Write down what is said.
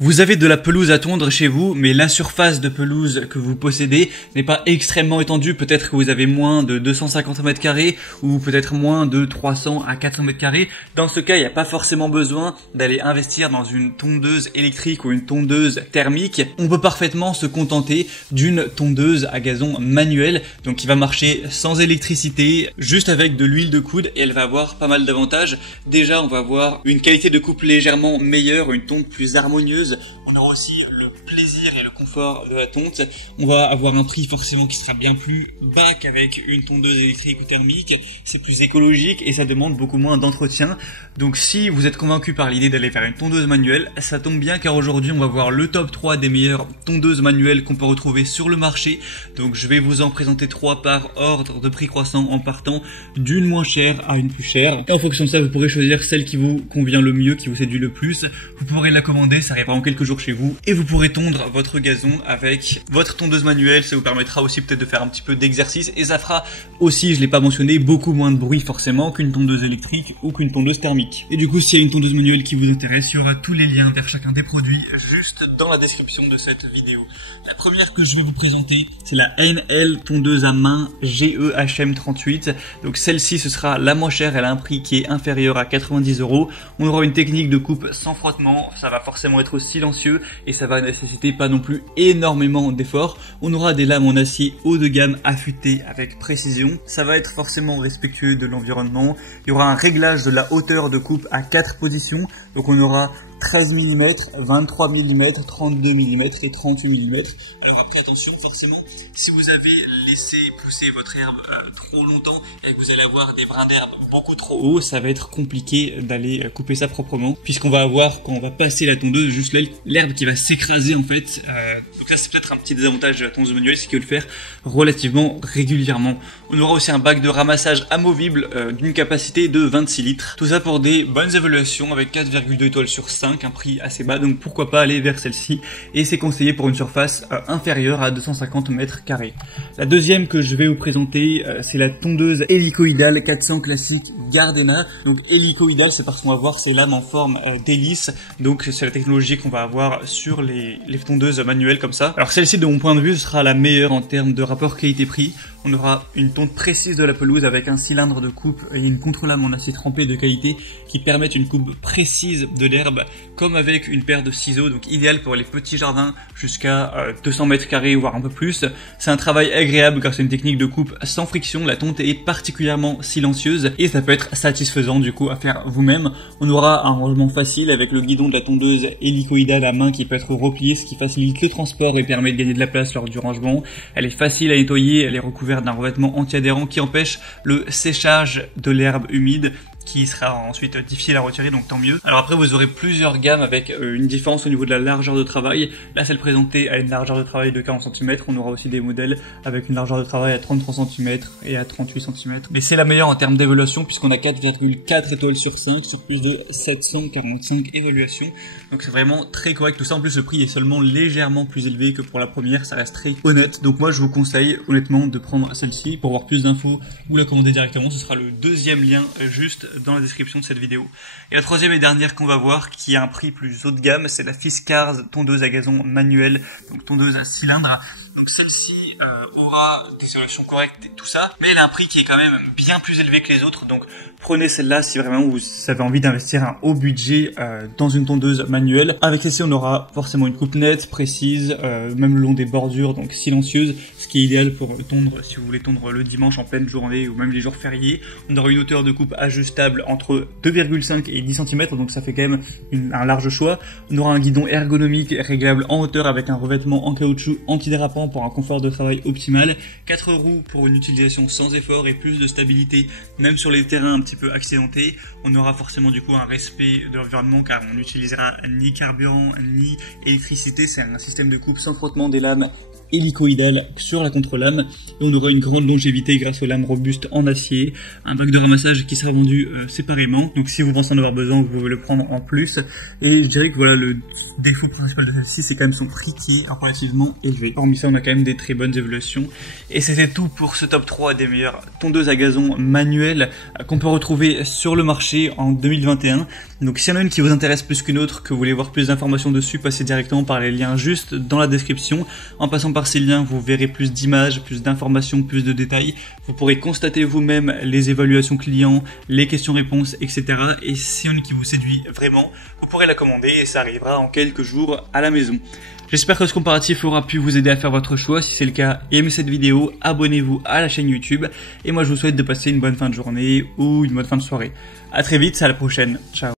Vous avez de la pelouse à tondre chez vous, mais la surface de pelouse que vous possédez n'est pas extrêmement étendue. Peut-être que vous avez moins de 250 mètres carrés ou peut-être moins de 300 à 400 mètres carrés. Dans ce cas, il n'y a pas forcément besoin d'aller investir dans une tondeuse électrique ou une tondeuse thermique. On peut parfaitement se contenter d'une tondeuse à gazon manuelle, donc qui va marcher sans électricité, juste avec de l'huile de coude, et elle va avoir pas mal d'avantages. Déjà, on va avoir une qualité de coupe légèrement meilleure, une tonte plus harmonieuse. On aura aussi le plaisir et le confort de la tonte. On va avoir un prix forcément qui sera bien plus bas qu'avec une tondeuse électrique ou thermique. C'est plus écologique et ça demande beaucoup moins d'entretien. Donc si vous êtes convaincu par l'idée d'aller vers une tondeuse manuelle, ça tombe bien car aujourd'hui on va voir le top 3 des meilleures tondeuses manuelles qu'on peut retrouver sur le marché. Donc je vais vous en présenter 3 par ordre de prix croissant en partant d'une moins chère à une plus chère. Et en fonction de ça, vous pourrez choisir celle qui vous convient le mieux, qui vous séduit le plus. Vous pourrez la commander, ça arrivera en quelques jours chez vous et vous pourrez tondre votre gazon avec votre tondeuse manuelle. Ça vous permettra aussi peut-être de faire un petit peu d'exercice et ça fera aussi, je l'ai pas mentionné, beaucoup moins de bruit forcément qu'une tondeuse électrique ou qu'une tondeuse thermique. Et du coup, s'il y a une tondeuse manuelle qui vous intéresse, il y aura tous les liens vers chacun des produits juste dans la description de cette vidéo. La première que je vais vous présenter, c'est la NL tondeuse à main GEHM38. Donc celle-ci, ce sera la moins chère, elle a un prix qui est inférieur à 90 €. On aura une technique de coupe sans frottement, ça va forcément être silencieux et ça va nécessiter pas non plus énormément d'efforts. On aura des lames en acier haut de gamme affûtées avec précision. Ça va être forcément respectueux de l'environnement. Il y aura un réglage de la hauteur de coupe à 4 positions. Donc on aura 13 mm, 23 mm, 32 mm et 38 mm. Alors après attention, forcément, si vous avez laissé pousser votre herbe trop longtemps et que vous allez avoir des brins d'herbe beaucoup trop hauts, ça va être compliqué d'aller couper ça proprement, puisqu'on va avoir, quand on va passer la tondeuse, juste l'herbe qui va s'écraser en fait. Donc ça c'est peut-être un petit désavantage de la tondeuse manuelle, c'est qu'il faut le faire relativement régulièrement. On aura aussi un bac de ramassage amovible d'une capacité de 26 litres. Tout ça pour des bonnes évaluations avec 4,2 étoiles sur 5, un prix assez bas, donc pourquoi pas aller vers celle-ci. Et c'est conseillé pour une surface inférieure à 250 mètres carrés. La deuxième que je vais vous présenter, c'est la tondeuse hélicoïdale 400 classique Gardena. Donc hélicoïdale, c'est parce qu'on va voir ces lames en forme d'hélice. Donc c'est la technologie qu'on va avoir sur les tondeuses manuelles comme ça. Alors celle-ci, de mon point de vue, sera la meilleure en termes de rapport qualité-prix. On aura une tonte précise de la pelouse avec un cylindre de coupe et une contre-lame en acier trempé de qualité qui permettent une coupe précise de l'herbe, comme avec une paire de ciseaux, donc idéal pour les petits jardins jusqu'à 200 mètres carrés voire un peu plus. C'est un travail agréable car c'est une technique de coupe sans friction. La tonte est particulièrement silencieuse et ça peut être satisfaisant du coup à faire vous-même. On aura un rangement facile avec le guidon de la tondeuse hélicoïdale à main qui peut être replié, ce qui facilite le transport et permet de gagner de la place lors du rangement. Elle est facile à nettoyer, elle est recouverte d'un revêtement anti-adhérent qui empêche le séchage de l'herbe humide, qui sera ensuite difficile à retirer, donc tant mieux. Alors après, vous aurez plusieurs gammes avec une différence au niveau de la largeur de travail. Là, celle présentée a une largeur de travail de 40 cm. On aura aussi des modèles avec une largeur de travail à 33 cm et à 38 cm. Mais c'est la meilleure en termes d'évaluation puisqu'on a 4,4 étoiles sur 5 sur plus de 745 évaluations. Donc c'est vraiment très correct tout ça. En plus, le prix est seulement légèrement plus élevé que pour la première. Ça reste très honnête. Donc moi, je vous conseille honnêtement de prendre celle-ci. Pour voir plus d'infos ou la commander directement, ce sera le deuxième lien juste dans la description de cette vidéo. Et la troisième et dernière qu'on va voir, qui a un prix plus haut de gamme, c'est la Fiskars tondeuse à gazon manuelle, donc tondeuse à cylindre. Donc celle-ci aura des solutions correctes et tout ça, mais elle a un prix qui est quand même bien plus élevé que les autres, donc prenez celle-là si vraiment vous avez envie d'investir un haut budget dans une tondeuse manuelle. Avec celle-ci, on aura forcément une coupe nette, précise, même le long des bordures, donc silencieuse, ce qui est idéal pour tondre si vous voulez tondre le dimanche en pleine journée ou même les jours fériés. On aura une hauteur de coupe ajustable entre 2,5 et 10 cm, donc ça fait quand même un large choix. On aura un guidon ergonomique réglable en hauteur avec un revêtement en caoutchouc antidérapant pour un confort de travail optimal. 4 roues pour une utilisation sans effort et plus de stabilité, même sur les terrains un petit peu accidentés. On aura forcément du coup un respect de l'environnement car on n'utilisera ni carburant ni électricité. C'est un système de coupe sans frottement des lames hélicoïdale sur la contre-lame. Et on aura une grande longévité grâce aux lames robustes en acier. Un bac de ramassage qui sera vendu séparément. Donc si vous pensez en avoir besoin, vous pouvez le prendre en plus. Et je dirais que voilà, le défaut principal de celle-ci, c'est quand même son prix qui est relativement élevé. Hormis ça, on a quand même des très bonnes évolutions. Et c'était tout pour ce top 3 des meilleures tondeuses à gazon manuelles qu'on peut retrouver sur le marché en 2021. Donc s'il y en a une qui vous intéresse plus qu'une autre, que vous voulez voir plus d'informations dessus, passez directement par les liens juste dans la description. En passant par ces liens, vous verrez plus d'images, plus d'informations, plus de détails. Vous pourrez constater vous-même les évaluations clients, les questions-réponses, etc. Et si une qui vous séduit vraiment, vous pourrez la commander et ça arrivera en quelques jours à la maison. J'espère que ce comparatif aura pu vous aider à faire votre choix. Si c'est le cas, aimez cette vidéo, abonnez-vous à la chaîne YouTube. Et moi je vous souhaite de passer une bonne fin de journée ou une bonne fin de soirée. A très vite, à la prochaine. Ciao.